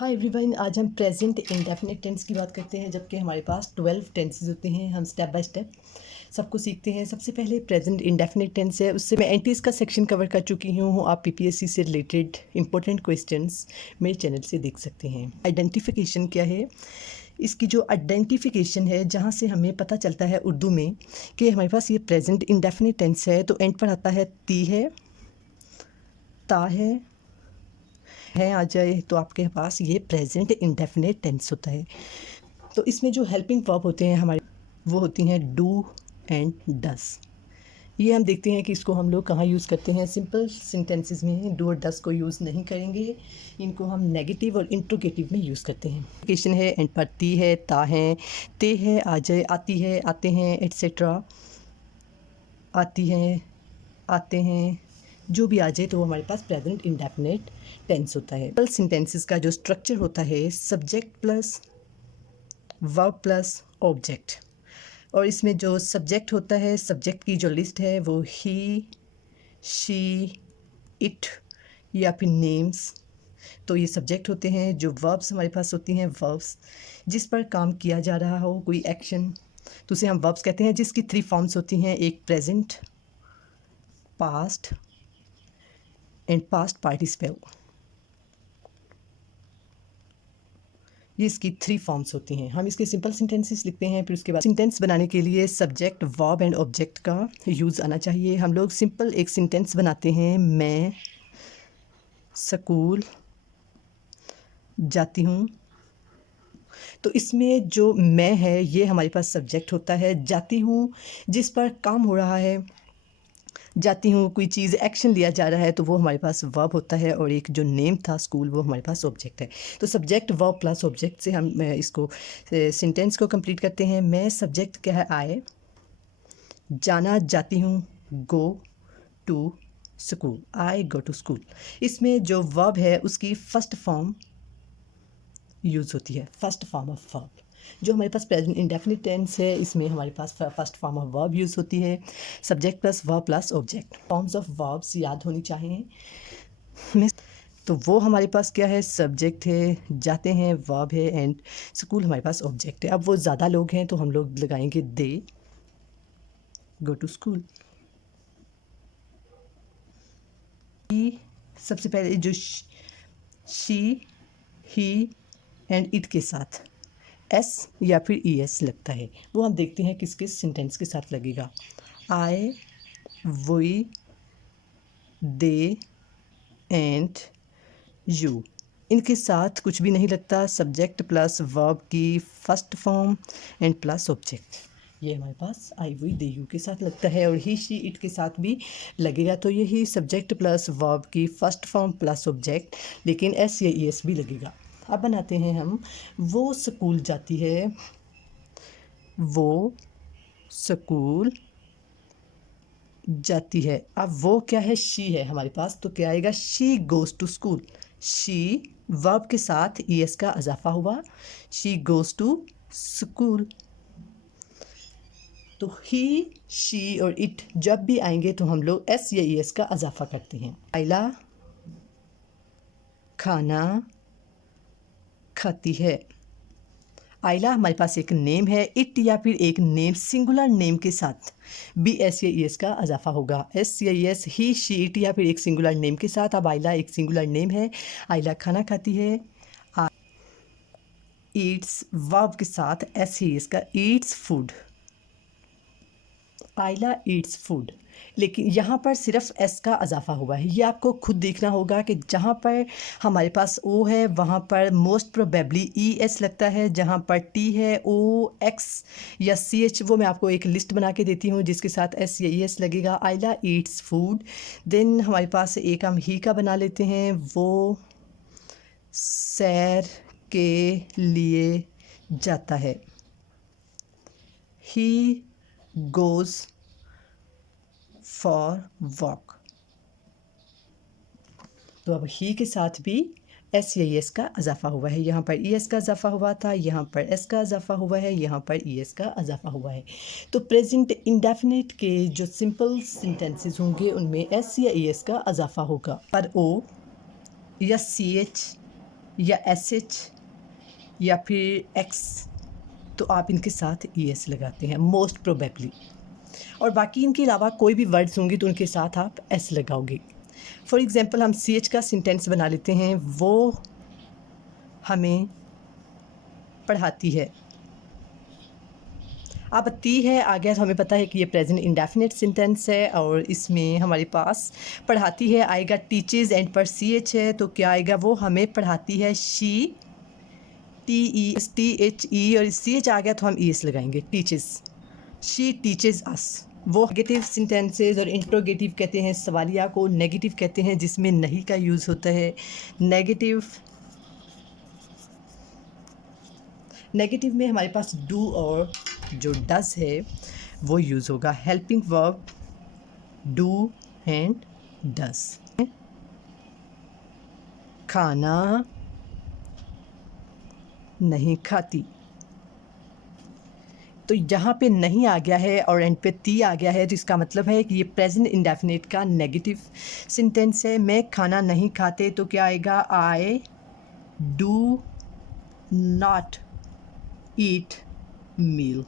Hi everyone, आज हम present indefinite tense की बात करते हैं, जबकि हमारे पास 12 टेंसेस होते हैं। हम स्टेप बाय स्टेप सबको सीखते हैं। सबसे पहले प्रेजेंट इंडेफिनिट टेंस है, उससे मैं एंटीज का सेक्शन कवर कर चुकी हूँ। आप पीपीएससी से रिलेटेड इंपॉर्टेंट क्वेश्चंस मेरे चैनल से देख सकते हैं। आइडेंटिफिकेशन क्या है? इसकी जो आइडेंटिफिकेशन है, जहाँ से हमें पता चलता है उर्दू में कि हमारे पास ये प्रेजेंट इंडेफिनिट टेंस है, तो एंड पर आता है ती है, ता है आ जाए तो आपके पास ये प्रेजेंट इंडेफिनिट टेंस होता है। तो इसमें जो हेल्पिंग वर्ब होते हैं हमारे, वो होती हैं डू एंड डस। ये हम देखते हैं कि इसको हम लोग कहाँ यूज़ करते हैं। सिंपल सेंटेंसेस में डू और डस को यूज़ नहीं करेंगे, इनको हम नेगेटिव और इंट्रोगेटिव में यूज़ करते हैं। लोकेशन है, एंड पर ती है, ता है, ते है, आ जाए, आती है, आते हैं, एट्सेट्रा, आती हैं, आते हैं, जो भी आ जाए तो वो हमारे पास प्रेजेंट इंडेफिनिट टेंस होता है। सिंपल सेंटेंसेस का जो स्ट्रक्चर होता है, subject plus verb plus object. और इसमें जो सब्जेक्ट होता है, सब्जेक्ट की जो लिस्ट है वो ही, शी, इट या फिर नेम्स। तो ये सब्जेक्ट होते हैं। जो वर्ब्स हमारे पास होती हैं, वर्ब्स जिस पर काम किया जा रहा हो, कोई एक्शन, तो उसे हम वर्ब्स कहते हैं, जिसकी 3 फॉर्म्स होती हैं, एक present, past and past participle. ये इसकी 3 फॉर्म्स होती हैं। हम इसके सिंपल सेंटेंसेस लिखते हैं, फिर उसके बाद सेंटेंस बनाने के लिए सब्जेक्ट, वर्ब एंड ऑब्जेक्ट का यूज़ आना चाहिए। हम लोग सिंपल एक सेंटेंस बनाते हैं, मैं स्कूल जाती हूँ। तो इसमें जो मैं है, ये हमारे पास सब्जेक्ट होता है। जाती हूँ जिस पर काम हो रहा है, जाती हूँ कोई चीज़ एक्शन लिया जा रहा है, तो वो हमारे पास वर्ब होता है। और एक जो नेम था स्कूल, वो हमारे पास ऑब्जेक्ट है। तो सब्जेक्ट, वर्ब प्लस ऑब्जेक्ट से हम इसको सेंटेंस को कंप्लीट करते हैं। मैं सब्जेक्ट क्या है, आए, जाना, जाती हूँ, go to school, I go to school. इसमें जो वर्ब है उसकी फर्स्ट फॉर्म यूज़ होती है, फर्स्ट फॉर्म ऑफ वर्ब। जो हमारे पास प्रेजेंट इंडेफिनिट टेंस है, इसमें हमारे पास first form of verb use होती है, subject plus verb plus object. Forms of verbs याद होनी चाहिए। तो वो हमारे पास क्या है, सब्जेक्ट है, जाते हैं, वर्ब है, एंड स्कूल हमारे पास ऑब्जेक्ट है। अब वो ज़्यादा लोग हैं तो हम लोग लगाएंगे दे गो टू स्कूल। सबसे पहले जो शी, ही एंड इट के साथ एस या फिर ई एस लगता है, वो हम देखते हैं किस किस सेंटेंस के साथ लगेगा। आई, वी, दे एंड यू, इनके साथ कुछ भी नहीं लगता। सब्जेक्ट प्लस वर्ब की first form and plus object, ये हमारे पास आई, वी, दे, यू के साथ लगता है। और ही, शी, इट के साथ भी लगेगा, तो यही सब्जेक्ट प्लस वर्ब की फर्स्ट फॉर्म प्लस ऑब्जेक्ट, लेकिन एस या ई एस भी लगेगा। अब बनाते हैं हम, वो स्कूल जाती है, वो स्कूल जाती है। अब वो क्या है, शी है हमारे पास, तो क्या आएगा, she goes to school. She verb के साथ ई एस का इजाफा हुआ, शी गोज़ टू स्कूल। तो ही, शी और इट जब भी आएंगे तो हम लोग एस या ई एस का इजाफा करते हैं। आइला खाना खाती है। आइला हमारे पास एक नेम है, इट या फिर एक नेम, सिंगुलर नेम के साथ बी एस या ई एस का इजाफा होगा। एस या E S, he, she, it या फिर एक सिंगुलर नेम के साथ। अब आइला एक सिंगुलर नेम है, आइला खाना खाती है। ईट्स वर्ब के साथ एस ही इसका, ईट्स फूड, आइला ईट्स फूड। लेकिन यहाँ पर सिर्फ एस का इजाफा हुआ है, ये आपको खुद देखना होगा कि जहाँ पर हमारे पास ओ है वहाँ पर मोस्ट प्रोबेबली ई एस लगता है, जहाँ पर टी है ओ एक्स या सी एच, वो मैं आपको एक लिस्ट बना के देती हूँ जिसके साथ एस या ई एस लगेगा। आइला ईट्स फूड। देन हमारे पास एक हम ही का बना लेते हैं, वो सैर के लिए जाता है, ही गोज़ फॉर वॉक। तो अब ही के साथ भी एस या एस का इजाफा हुआ है, यहाँ पर ई एस का इजाफा हुआ था, यहाँ पर एस का इजाफा हुआ है, यहाँ पर ई एस का इजाफा हुआ है। तो प्रेजेंट इंडेफिनिट के जो सिंपल सेंटेंसेस होंगे उनमें एस या ई एस का इजाफा होगा, पर ओ या सी एच या SH या फिर X, तो आप इनके साथ ES लगाते हैं मोस्ट प्रोबेबली। और बाकी इनके अलावा कोई भी वर्ड्स होंगे तो उनके साथ आप S लगाओगे। फॉर एग्ज़ाम्पल हम CH का सेंटेंस बना लेते हैं, वो हमें पढ़ाती है। अब ती है आ गया तो हमें पता है कि ये प्रेजेंट इंडेफिनिट सेंटेंस है और इसमें हमारे पास पढ़ाती है आएगा, टीचेज एंड पर CH है तो क्या आएगा, वो हमें पढ़ाती है, शी, THE, और CH आ गया तो हम ES लगाएंगे, टीचेज, शी टीचेज अस। वो नेगेटिव सेंटेंसेस और इंट्रोगेटिव कहते हैं, सवालिया को नेगेटिव कहते हैं जिसमें नहीं का यूज़ होता है। नेगेटिव में हमारे पास डू और जो डज है वो यूज़ होगा। Helping verb do and does. खाना नहीं खाती, तो यहाँ पे नहीं आ गया है और एंड पे ती आ गया है तो इसका मतलब है कि ये प्रेजेंट इंडेफिनिट का नेगेटिव सेंटेंस है। मैं खाना नहीं खाते तो क्या आएगा, I do not eat meal,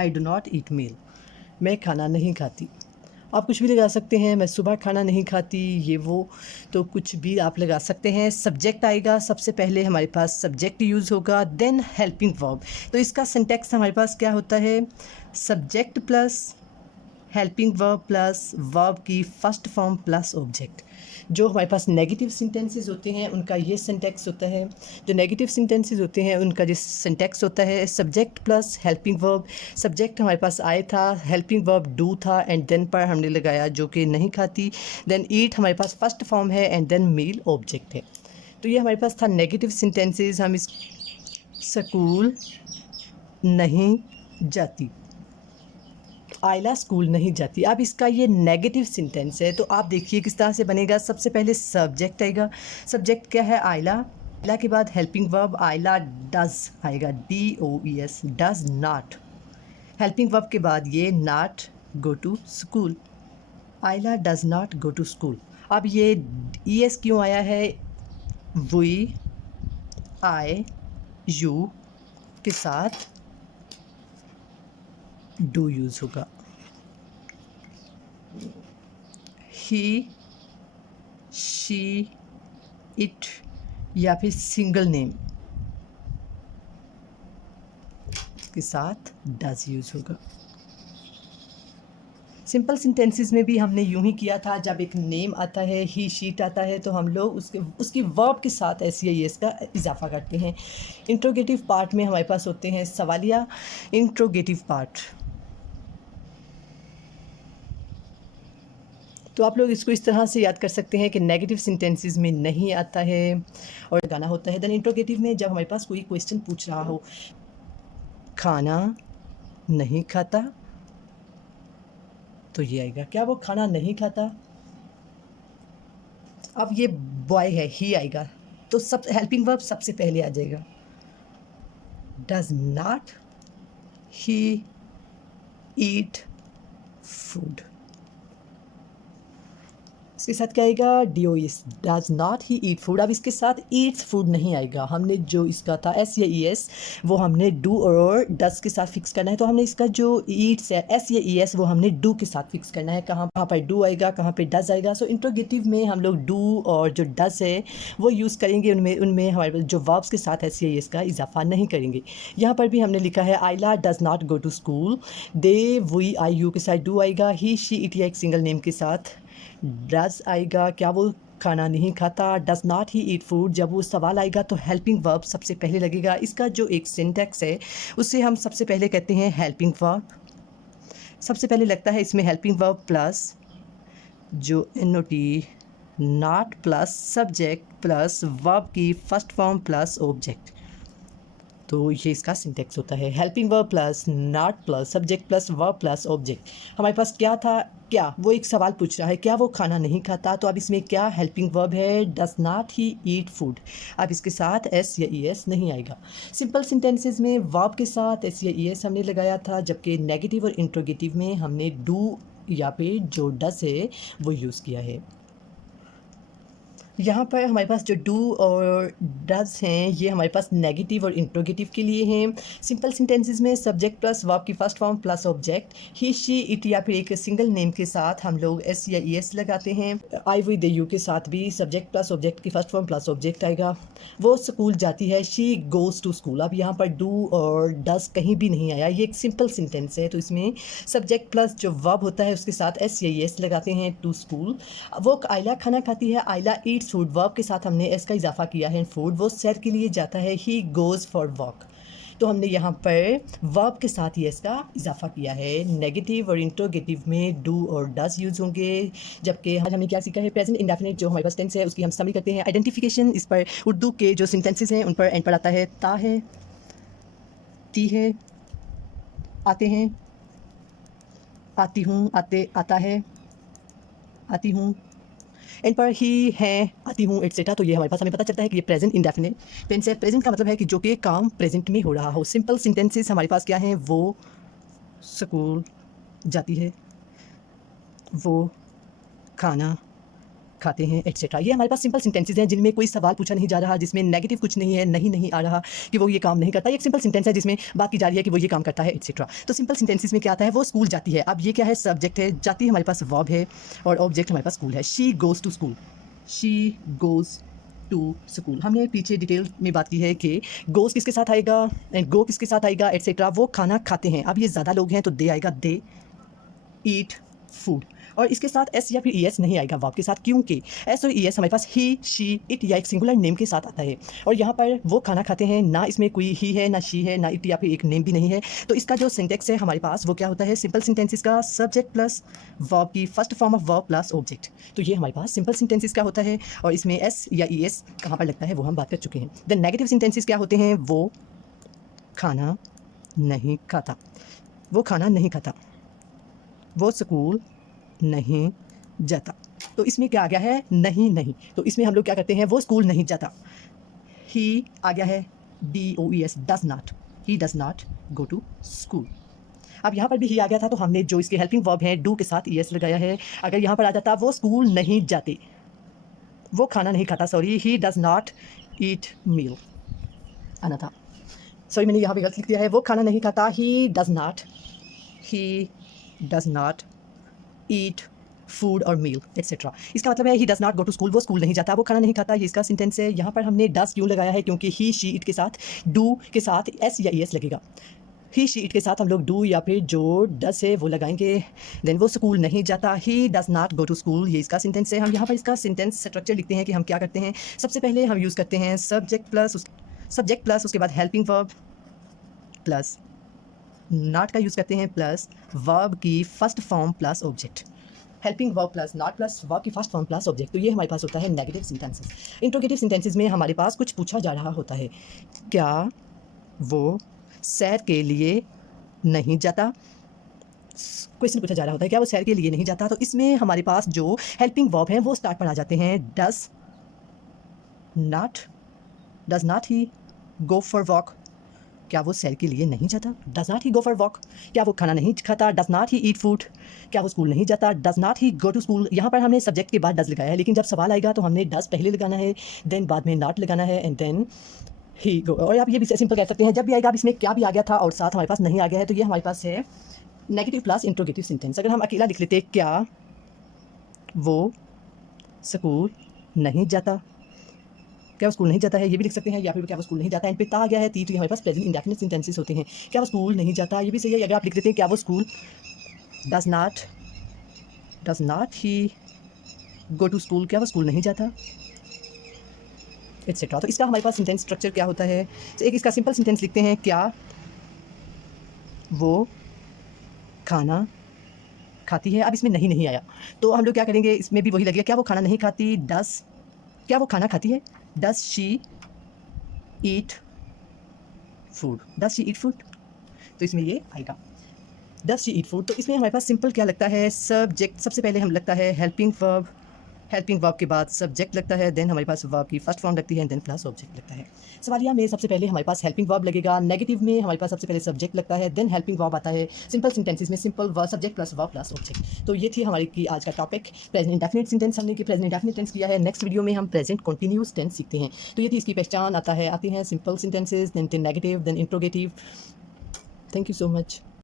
I do not eat meal, मैं खाना नहीं खाती। आप कुछ भी लगा सकते हैं, मैं सुबह खाना नहीं खाती, ये वो, तो कुछ भी आप लगा सकते हैं। सब्जेक्ट आएगा, सबसे पहले हमारे पास सब्जेक्ट यूज़ होगा, देन हेल्पिंग वर्ब। तो इसका सिंटैक्स हमारे पास क्या होता है, subject plus helping verb plus verb की फर्स्ट फॉर्म प्लस ऑब्जेक्ट। जो हमारे पास नेगेटिव सेंटेंसेस होते हैं उनका ये सिंटैक्स होता है, जो नेगेटिव सेंटेंसेस होते हैं उनका जो सिंटैक्स होता है subject plus helping verb. Subject हमारे पास आए था, हेल्पिंग वर्ब डू था एंड देन पर हमने लगाया जो कि नहीं खाती, देन ईट हमारे पास फर्स्ट फॉर्म है एंड देन मील ऑब्जेक्ट है। तो ये हमारे पास था नेगेटिव सेंटेंसेस। हम इस स्कूल नहीं जाती, आयला स्कूल नहीं जाती। अब इसका ये नेगेटिव सेंटेंस है तो आप देखिए किस तरह से बनेगा। सबसे पहले सब्जेक्ट आएगा, सब्जेक्ट क्या है, आयला, आयला के बाद हेल्पिंग वर्ब आयला डज आएगा, DOES, does not. Helping verb के बाद ये not go to school, Ayla does not go to school. अब ये ES क्यों आया है, वी, आई, यू के साथ डू यूज़ होगा। ही, शी, इट या फिर सिंगल नेम के साथ डज यूज़ होगा। सिंपल सेंटेंसेस में भी हमने यूं ही किया था, जब एक नेम आता है, ही शीट आता है तो हम लोग उसकी वर्ब के साथ एस या एस का इजाफा करते हैं। इंट्रोगेटिव पार्ट में हमारे पास होते हैं सवालिया इंट्रोगेटिव पार्ट। तो आप लोग इसको इस तरह से याद कर सकते हैं कि नेगेटिव सेंटेंसेस में नहीं आता है और गाना होता है। देन इंट्रोगेटिव में जब हमारे पास कोई क्वेश्चन पूछ रहा हो, खाना नहीं खाता, तो ये आएगा, क्या वो खाना नहीं खाता। अब ये बॉय है, ही आएगा तो सब हेल्पिंग वर्ब सबसे पहले आ जाएगा, does not he eat food. इसके साथ क्या आएगा, DOES, does not he eat food. अब इसके साथ ईट्स फूड नहीं आएगा, हमने जो इसका था S या ES वो हमने डू और डज के साथ फिक्स करना है। तो हमने इसका जो ईट्स है S या ES वो हमने डू के साथ फिक्स करना है। कहाँ पर डू आएगा, कहाँ पे डज आएगा। सो इंट्रोगेटिव में हम लोग डू और जो डज है वो यूज़ करेंगे, उनमें हमारे जो वर्ब्स के साथ S या ES का इजाफा नहीं करेंगे। यहाँ पर भी हमने लिखा है आइला does not go to school, they, we, I, you के साथ डू आएगा, ही, शी, इट या एक सिंगल नेम के साथ डज आएगा, क्या वो खाना नहीं खाता, does not he eat food. जब वो सवाल आएगा तो हेल्पिंग वर्ब सबसे पहले लगेगा। इसका जो एक सिंटैक्स है उससे हम सबसे पहले कहते हैं हेल्पिंग वर्ब, सबसे पहले लगता है इसमें हेल्पिंग वर्ब प्लस जो NOT not plus subject plus verb की फर्स्ट फॉर्म प्लस ऑब्जेक्ट। तो ये इसका सिंटैक्स होता है, helping verb plus not plus subject plus verb plus object. हमारे पास क्या था, क्या वो एक सवाल पूछ रहा है, क्या वो खाना नहीं खाता, तो अब इसमें क्या हेल्पिंग वर्ब है, does not he eat food. अब इसके साथ S या ES नहीं आएगा। सिंपल सेंटेंसेस में वर्ब के साथ S या ES हमने लगाया था, जबकि नेगेटिव और इंट्रोगेटिव में हमने डू या फिर जो डज है वो यूज़ किया है। यहाँ पर हमारे पास जो डू और डज हैं ये हमारे पास नेगेटिव और इंट्रोगेटिव के लिए हैं। सिंपल सेंटेंसेस में सब्जेक्ट प्लस वर्ब की first form plus object, he she it या फिर एक सिंगल नेम के साथ हम लोग एस या ई एस लगाते हैं। आई वी दे यू के साथ भी सब्जेक्ट प्लस ऑब्जेक्ट की फर्स्ट फॉर्म प्लस ऑब्जेक्ट आएगा। वो स्कूल जाती है, शी गोज़ टू स्कूल। अब यहाँ पर डू और डज कहीं भी नहीं आया, ये एक सिंपल सेंटेंस है तो इसमें सब्जेक्ट प्लस जो वर्ब होता है उसके साथ एस या ई एस लगाते हैं, टू स्कूल। वो आयला खाना खाती है, आयला ईट्स फूड, वर्ब के साथ हमने एस का इजाफा किया है फूड। वो सैर के लिए जाता है, ही गोज़ फॉर वॉक। तो हमने यहाँ पर वर्ब के साथ ही एस का इजाफा किया है। नेगेटिव और इंट्रोगेटिव में डू और डज यूज़ होंगे। जबकि आज हमने क्या सीखा है, प्रेजेंट इंडेफिनिट जो हमारे पास टेंस है उसकी हम समरी करते हैं। आइडेंटिफिकेशन, इस पर उर्दू के जो सेंटेंसेस हैं उन पर एंड पर आता है ता है, ती है, आते हैं, आती हूँ, आते, आता है, आती हूँ, एंड पर ही है, आती हूँ, एटसेट्रा। तो ये हमारे पास हमें पता चलता है कि ये प्रेजेंट इंडेफिनिट टेंस है। प्रेजेंट का मतलब है कि जो कि काम प्रेजेंट में हो रहा हो। सिंपल सेंटेंसेस हमारे पास क्या हैं, वो स्कूल जाती है, वो खाना खाते हैं, एटसेट्रा। ये हमारे पास सिंपल सेंटेंसेस हैं जिनमें कोई सवाल पूछा नहीं जा रहा, जिसमें नेगेटिव कुछ नहीं है, नहीं आ रहा कि वो ये काम नहीं करता। ये एक सिंपल सेंटेंस है जिसमें बात की जा रही है कि वो ये काम करता है, एटसेट्रा। तो सिंपल सेंटेंसेस में क्या आता है, वो स्कूल जाती है। अब ये क्या है, सब्जेक्ट है, जाती हमारे पास वर्ब है और ऑब्जेक्ट हमारे पास स्कूल है। She goes to school, she goes to school. हमने पीछे डिटेल में बात की है कि गोज़ किसके साथ आएगा एंड गो किसके साथ आएगा, एटसेट्रा। वो खाना खाते हैं। अब ये ज़्यादा लोग हैं तो दे आएगा, दे ईट फूड। और इसके साथ एस या फिर ई एस नहीं आएगा वर्ब के साथ, क्योंकि एस और ई एस हमारे पास ही, शी, इट या एक सिंगुलर नेम के साथ आता है। और यहाँ पर वो खाना खाते हैं, ना इसमें कोई ही है, ना शी है, ना इट या फिर एक नेम भी नहीं है। तो इसका जो सिंटेक्स है हमारे पास वो क्या होता है, सिंपल सेंटेंसेस का सब्जेक्ट प्लस वर्ब की first form of verb plus object. तो ये हमारे पास सिंपल सेंटेंसेस का होता है। और इसमें एस या ई एस कहाँ पर लगता है वो हम बात कर चुके हैं। द नेगेटिव सेंटेंसेस क्या होते हैं, वो खाना नहीं खाता, वो खाना नहीं खाता, वो स्कूल नहीं जाता। तो इसमें क्या आ गया है, नहीं। तो इसमें हम लोग क्या करते हैं, वो स्कूल नहीं जाता। ही आ गया है, DOES, does not, he does not go to school. अब यहाँ पर भी ही आ गया था तो हमने जो इसके हेल्पिंग वर्ब है डू के साथ ES लगाया है। अगर यहाँ पर आ जाता वो स्कूल नहीं जाते, वो खाना नहीं खाता, sorry, he does not eat meal आना था। सॉरी मैंने यहाँ पे गलत लिख दिया है, वो खाना नहीं खाता, he does not eat food और मील, एटसेट्रा। इसका मतलब है he does not go to school, वो स्कूल नहीं जाता, वो खाना नहीं खाता। ये इसका सेंटेंस है। यहाँ पर हमने डज क्यों लगाया है, क्योंकि ही, शी, इट के साथ डू के साथ एस या ई एस लगेगा। ही, शी, इट के साथ हम लोग डू या फिर जो डज है वो लगाएंगे। देन वो स्कूल नहीं जाता, he does not go to school, ये इसका सेंटेंस है। हम यहाँ पर इसका सेंटेंस स्ट्रक्चर लिखते हैं कि हम क्या करते हैं। सबसे पहले हम यूज़ करते हैं सब्जेक्ट प्लस उसके बाद हेल्पिंग वर्ब प्लस नॉट का यूज़ करते हैं प्लस वर्ब की first form plus object. Helping verb plus not plus verb की फर्स्ट फॉर्म प्लस ऑब्जेक्ट। तो ये हमारे पास होता है नेगेटिव सेंटेंसेस। इंट्रोगेटिव सेंटेंसेस में हमारे पास कुछ पूछा जा रहा होता है, क्या वो सैर के लिए नहीं जाता। क्वेश्चन पूछा जा रहा होता है, क्या वो सैर के लिए नहीं जाता। तो इसमें हमारे पास जो हेल्पिंग वर्ब हैं वो स्टार्ट पर आ जाते हैं। Does not he go for walk, क्या वो सैर के लिए नहीं जाता। Does not he go for walk, क्या वो खाना नहीं खाता। Does not he eat food, क्या वो स्कूल नहीं जाता। Does not he go to school. यहाँ पर हमने सब्जेक्ट के बाद डज लगाया है, लेकिन जब सवाल आएगा तो हमने डज पहले लगाना है, देन बाद में नॉट लगाना है एंड देन ही गो। और आप ये भी सिंपल कह सकते हैं, जब भी आएगा अब इसमें क्या भी आ गया था और साथ हमारे पास नहीं आ गया है, तो ये हमारे पास है नेगेटिव प्लस इंट्रोगेटिव सेंटेंस। अगर हम अकेला लिख लेते, क्या वो स्कूल नहीं जाता, क्या वो स्कूल नहीं जाता है, ये भी लिख सकते हैं, या फिर क्या वो स्कूल नहीं जाता है। एंड पे ता आ गया है, ती, तो हमारे पास प्रेजेंट इंडेफिनिट सेंटेंसेस होते हैं। क्या वो स्कूल नहीं जाता, ये भी सही है। अगर आप लिख देते हैं क्या वो school does not he go to school, क्या वो स्कूल नहीं जाता, एटसेट्रा। तो इसका हमारे पास सेंटेंस स्ट्रक्चर क्या होता है। तो एक इसका सिंपल सेंटेंस लिखते हैं, क्या वो खाना खाती है। अब इसमें नहीं आया तो हम लोग क्या करेंगे, इसमें भी वही लगेगा, क्या वो खाना नहीं खाती। क्या वो खाना खाती है। डज शी ईट फूड, तो इसमें ये आएगा डज शी ईट फूड। तो इसमें हमारे पास सिंपल क्या लगता है, सब्जेक्ट सबसे पहले हम लगता है हेल्पिंग वर्ब हेल्पिंग वर्ब के बाद सब्जेक्ट लगता है, देन हमारे पास वर्ब की फर्स्ट फॉर्म लगती है, देन प्लस ऑब्जेक्ट लगता है। सवालिया में सबसे पहले हमारे पास हेल्पिंग वर्ब लगेगा, नेगेटिव में हमारे पास सबसे पहले सब्जेक्ट लगता है, देन हेल्पिंग वर्ब आता है, सिंपल सेंटेंसेस में simple verb subject plus verb plus object. तो ये थी हमारी की आज का टॉपिक प्रेजेंट इंडेफिनिट सेंटेंस। हमने कि प्रेजेंट इंडेफिनिट टेंस किया है। नेक्स्ट वीडियो में हम प्रेजेंट कंटिन्यूअस टेंस सीखते हैं। तो ये थी इसकी पहचान। आती हैं simple sentences, then negative, then interrogative. Thank you so much.